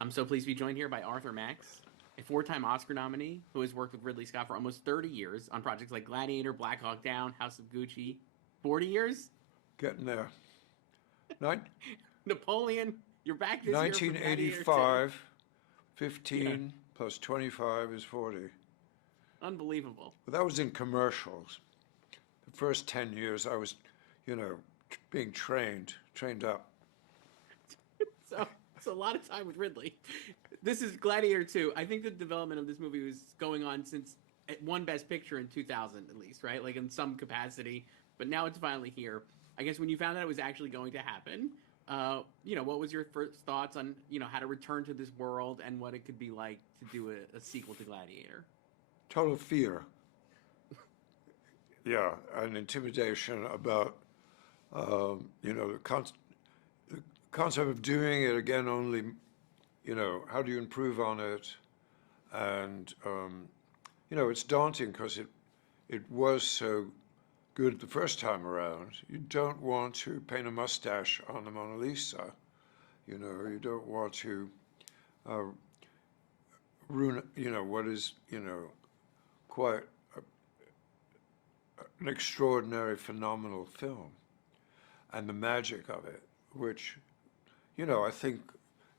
I'm so pleased to be joined here by Arthur Max, a four-time Oscar nominee who has worked with Ridley Scott for almost 30 years on projects like Gladiator, Black Hawk Down, House of Gucci. 40 years? Getting there. Nin- Napoleon, you're back this year for Gladiator 2. 1985, Yeah, 15 plus 25 is 40. unbelievable. But that was in commercials. The first 10 years I was, being trained up. So it's a lot of time with Ridley. This is Gladiator 2. I think the development of this movie was going on since it won Best Picture in 2000 at least, right? Like in some capacity. But now it's finally here. I guess when you found out it was actually going to happen, what was your first thoughts on, how to return to this world and what it could be like to do a sequel to Gladiator? Total fear. Yeah, and intimidation about, the concept of doing it again only, how do you improve on it? And, it's daunting because it was so good the first time around. You don't want to paint a mustache on the Mona Lisa. You don't want to uh, ruin, what is, quite an extraordinary, phenomenal film and the magic of it, which, I think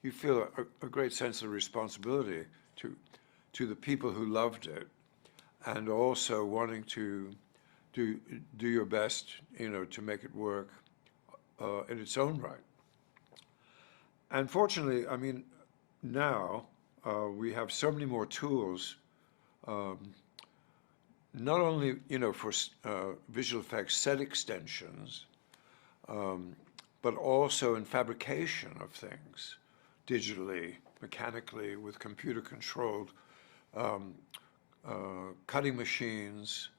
you feel a great sense of responsibility to the people who loved it and also wanting to do your best, to make it work in its own right. And fortunately, I mean, now we have so many more tools, not only, for visual effects set extensions, but also in fabrication of things, digitally, mechanically, with computer-controlled cutting machines,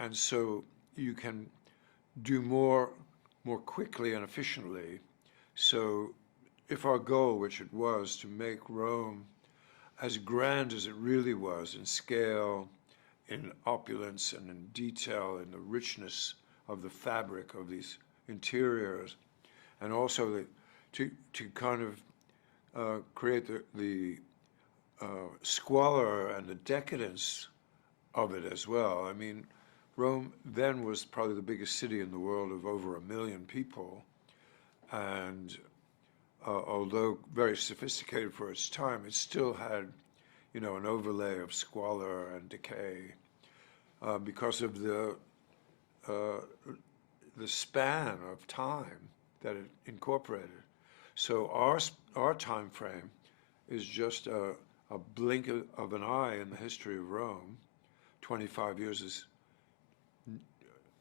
and so you can do more quickly and efficiently. So if our goal, which it was, to make Rome as grand as it really was in scale, in opulence, and in detail, in the richness of the fabric of these interiors, and also to kind of create the squalor and the decadence of it as well. I mean, Rome then was probably the biggest city in the world of over 1 million people, and although very sophisticated for its time, it still had, an overlay of squalor and decay because of the span of time that it incorporated. So our time frame is just a blink of an eye in the history of Rome. 25 years is,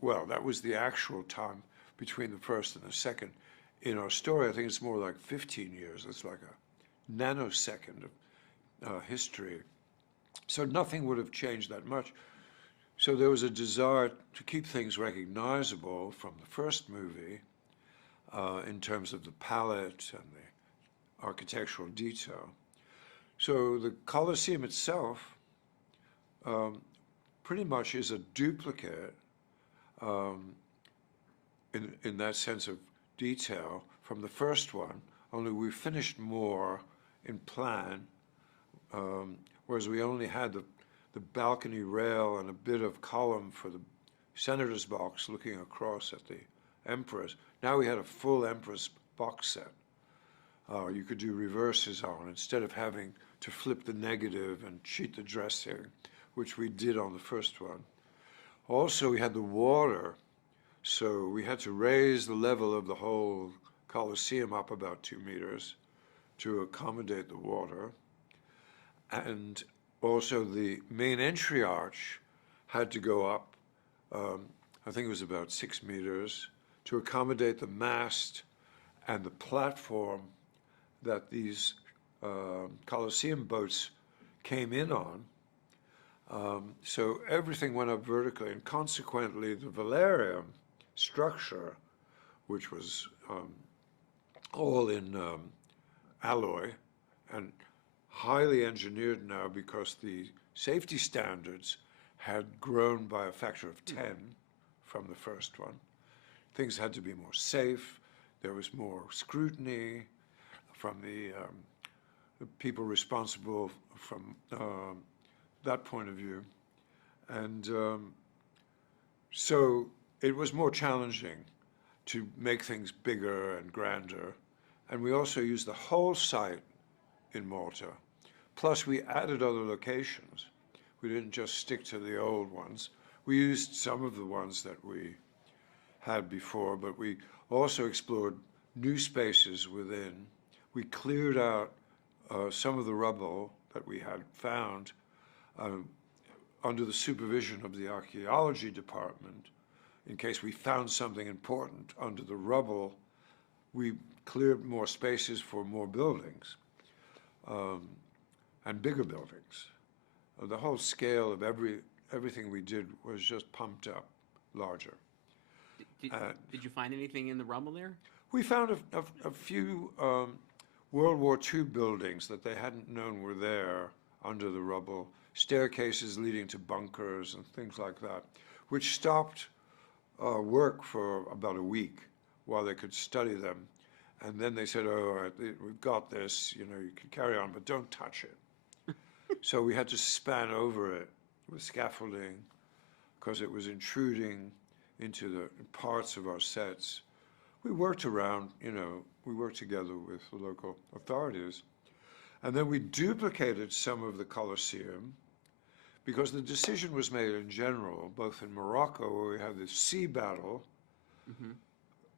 well, that was the actual time between the first and the second. In our story, I think it's more like 15 years. It's like a nanosecond of history. So nothing would have changed that much. So there was a desire to keep things recognizable from the first movie in terms of the palette and the architectural detail. So the Colosseum itself pretty much is a duplicate in that sense of detail from the first one, only we finished more in plan, whereas we only had the balcony rail and a bit of column for the senator's box looking across at the empress. Now we had a full empress box set. You could do reverses on instead of having to flip the negative and cheat the dressing, which we did on the first one. Also, we had the water, so we had to raise the level of the whole Colosseum up about 2 meters to accommodate the water. And also the main entry arch had to go up, I think it was about 6 meters, to accommodate the mast and the platform that these Colosseum boats came in on. So everything went up vertically, and consequently the velarium structure, which was all in alloy and highly engineered now because the safety standards had grown by a factor of 10 from the first one. Things had to be more safe. There was more scrutiny from the the people responsible from that point of view. And so it was more challenging to make things bigger and grander. And we also used the whole site in Malta. Plus, we added other locations. We didn't just stick to the old ones. We used some of the ones that we had before, but we also explored new spaces within. We cleared out some of the rubble that we had found under the supervision of the archaeology department. In case we found something important under the rubble, we cleared more spaces for more buildings and bigger buildings. The whole scale of everything we did was just pumped up larger. Did you find anything in the rubble there? We found a few World War II buildings that they hadn't known were there under the rubble, staircases leading to bunkers and things like that, which stopped work for about a week while they could study them. And then they said, oh, we've got this, you can carry on, but don't touch it. So we had to span over it with scaffolding because it was intruding into the parts of our sets. We worked around, we worked together with the local authorities. And then we duplicated some of the Colosseum because the decision was made in general, both in Morocco, where we had the sea battle,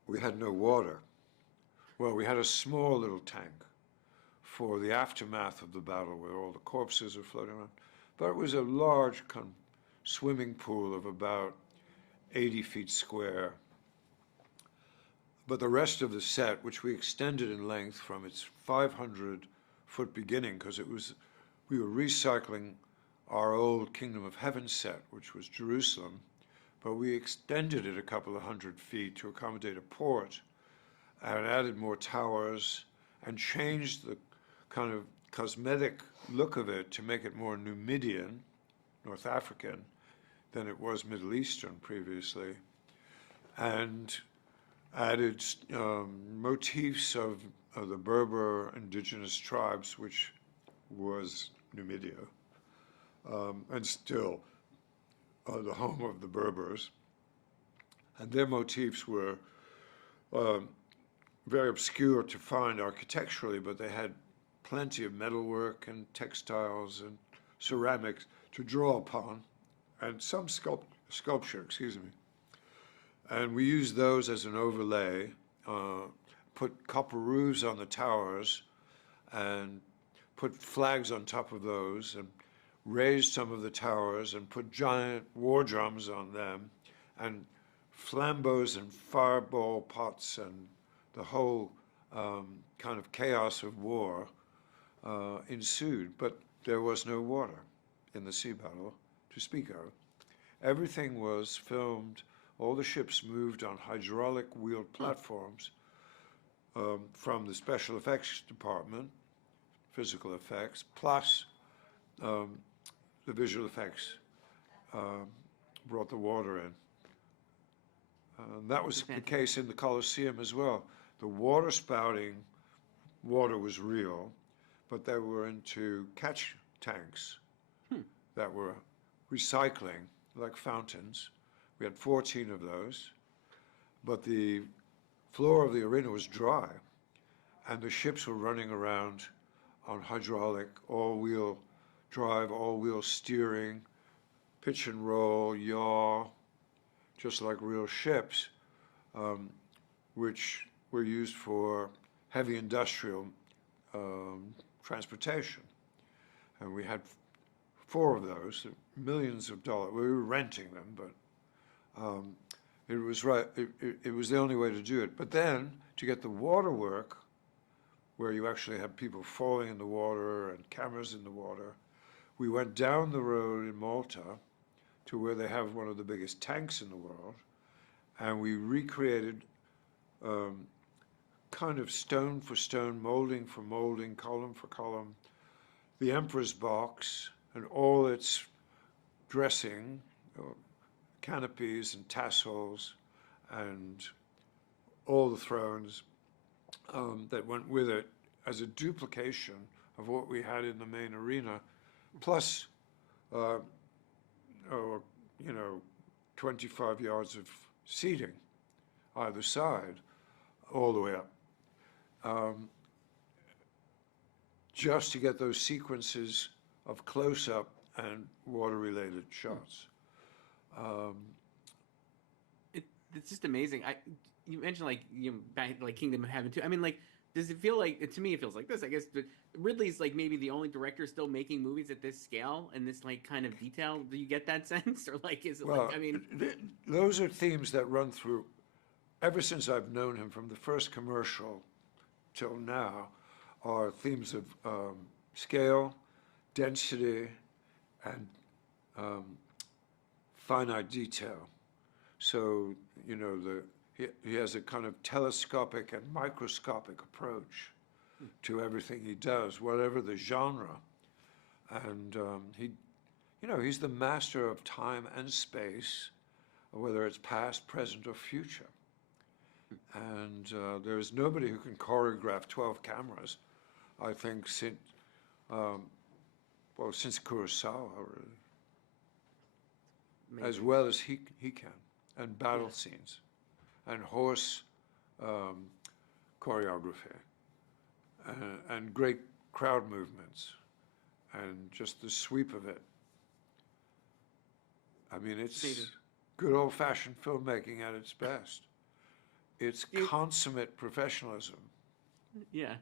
we had no water. Well, we had a small little tank for the aftermath of the battle where all the corpses are floating around. But it was a large swimming pool of about 80 feet square. But the rest of the set, which we extended in length from its 500-foot beginning, because we were recycling our old Kingdom of Heaven set, which was Jerusalem, but we extended it a couple of 100 feet to accommodate a port and added more towers and changed the kind of cosmetic look of it to make it more Numidian, North African, than it was Middle Eastern previously, and added motifs of the Berber indigenous tribes, which was Numidia, and still the home of the Berbers. And their motifs were very obscure to find architecturally, but they had plenty of metalwork and textiles and ceramics to draw upon, and some sculpture, excuse me. And we used those as an overlay, put copper roofs on the towers, and put flags on top of those, and raised some of the towers, and put giant war drums on them, and flambeaux and fireball pots, and the whole kind of chaos of war ensued. But there was no water in the sea battle to speak of. Everything was filmed. All the ships moved on hydraulic wheeled platforms from the special effects department, physical effects, plus the visual effects brought the water in. That was the case in the Colosseum as well. The water spouting, water was real, but they were into catch tanks that were recycling, like fountains. We had 14 of those, but the floor of the arena was dry, and the ships were running around on hydraulic, all-wheel drive, all-wheel steering, pitch and roll, yaw, just like real ships, which were used for heavy industrial transportation. And we had 4 of those, millions of dollars. We were renting them, but it was right. It was the only way to do it. But then to get the water work, where you actually have people falling in the water and cameras in the water, we went down the road in Malta to where they have one of the biggest tanks in the world, and we recreated kind of stone for stone, molding for molding, column for column, the Emperor's box and all its dressing, canopies and tassels, and all the thrones that went with it as a duplication of what we had in the main arena, plus, uh, oh, 25 yards of seating either side, all the way up, just to get those sequences of close-up and water-related shots. It's just amazing. You mentioned like like Kingdom of Heaven too. I mean, like, does it feel like, to me it feels like this? I guess Ridley's like maybe the only director still making movies at this scale and this like kind of detail. Do you get that sense, or like is it Well, like, I mean, those are themes that run through ever since I've known him, from the first commercial till now, are themes of scale, density, and finite detail. So, he has a kind of telescopic and microscopic approach to everything he does, whatever the genre. And he's the master of time and space, whether it's past, present, or future. And there's nobody who can choreograph 12 cameras, I think, since Kurosawa, really, as well as he can, and battle scenes, and horse choreography, and great crowd movements, and just the sweep of it. I mean, it's good old-fashioned filmmaking at its best. It's consummate professionalism. Yeah.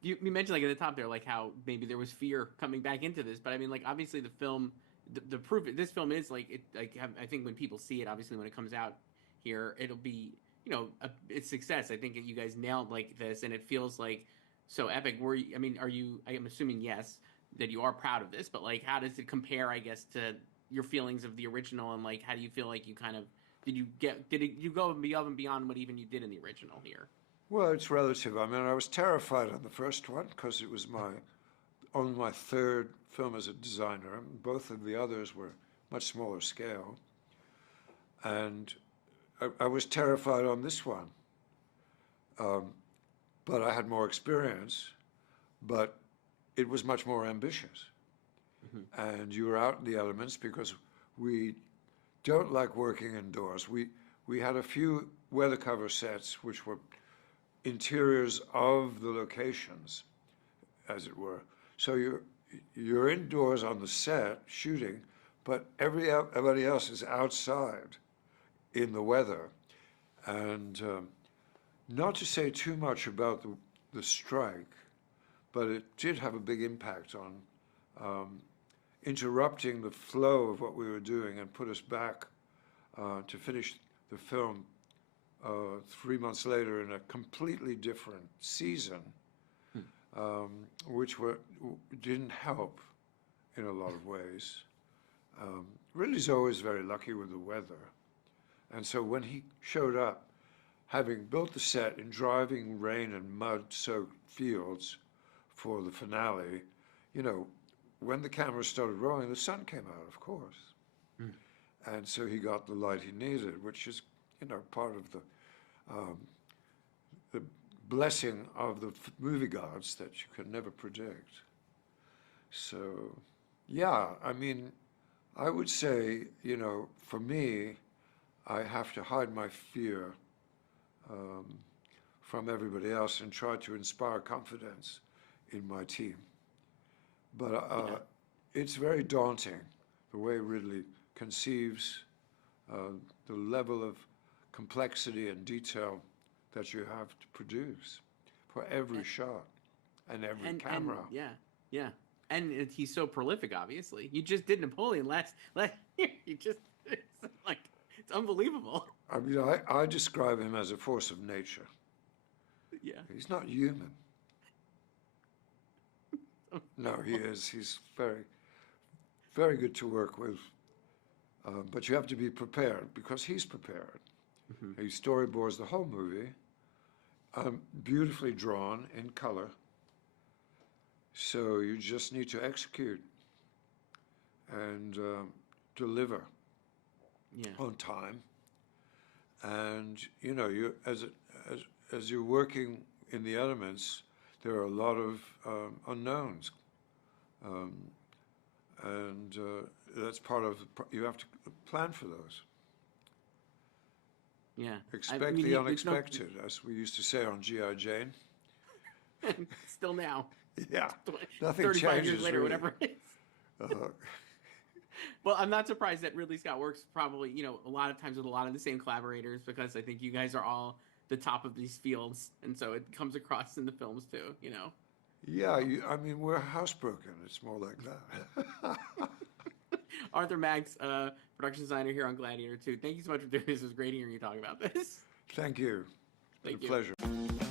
You mentioned like at the top there, like how maybe there was fear coming back into this, but I mean, like, obviously the film, the proof, this film is like, it, like, I think when people see it, obviously when it comes out here, it'll be, it's success. I think you guys nailed like this, and it feels like so epic. I'm assuming yes, that you are proud of this, but like, how does it compare, I guess, to your feelings of the original, and like, how do you feel like you kind of, did you go above and beyond what even you did in the original here? Well, it's relative. I mean, I was terrified on the first one because it was only my third film as a designer. Both of the others were much smaller scale. And I was terrified on this one. But I had more experience, but it was much more ambitious. Mm-hmm. And you were out in the elements because we don't like working indoors. We had a few weather cover sets which were interiors of the locations, as it were. So you're indoors on the set shooting, but everybody else is outside in the weather. And not to say too much about the strike, but it did have a big impact on interrupting the flow of what we were doing and put us back to finish the film 3 months later in a completely different season, which didn't help in a lot of ways. Ridley's always very lucky with the weather. And so when he showed up, having built the set in driving rain and mud-soaked fields for the finale, when the camera started rolling, the sun came out, of course. And so he got the light he needed, which is, part of the blessing of the movie gods that you can never predict. So, yeah, I mean, I would say, for me, I have to hide my fear from everybody else and try to inspire confidence in my team. But it's very daunting, the way Ridley conceives the level of complexity and detail that you have to produce for every shot and every camera. Yeah. And he's so prolific, obviously. You just did Napoleon last year. It's unbelievable. I mean, I describe him as a force of nature. Yeah. He's not human. No, he is. He's very, very good to work with. But you have to be prepared, because he's prepared. Mm-hmm. He storyboards the whole movie, beautifully drawn in color. So you just need to execute and deliver on time. And you as you're working in the elements, there are a lot of unknowns. And that's part of, you have to plan for those. Yeah. Expect the unexpected, as we used to say on G.I. Jane. Still now. Yeah, nothing 35 changes years later, really. whatever it is. Well, I'm not surprised that Ridley Scott works probably, a lot of times with a lot of the same collaborators, because I think you guys are all the top of these fields, and so it comes across in the films too, Yeah, I mean, we're housebroken. It's more like that. Arthur Maggs, production designer here on Gladiator 2. Thank you so much for doing this. It was great hearing you talk about this. Thank you. Thank It's a you. pleasure.